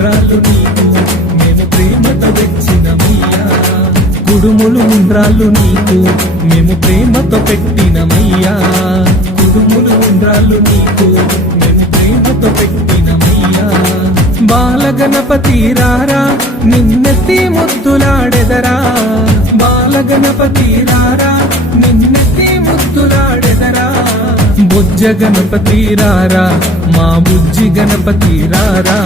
ఉండ్రాళ్ళు నీకు మేము ప్రేమతో తెచ్చినమయ్యా. కుడుములు ఉండ్రాళ్ళు నీకు మేము ప్రేమతో పెట్టినమయ్యా. కుడుములు ఉండ్రాళ్ళు నీకు మేము ప్రేమతో పెట్టినమయ్యా. బాలగణపతి రారా నిన్నెత్తి ముద్దులాడెదరా. బాలగణపతి రారా నిన్నెత్తి ముద్దులాడెదరా. బుజ్జ గణపతి రారా మా బుజ్జి గణపతి రారా.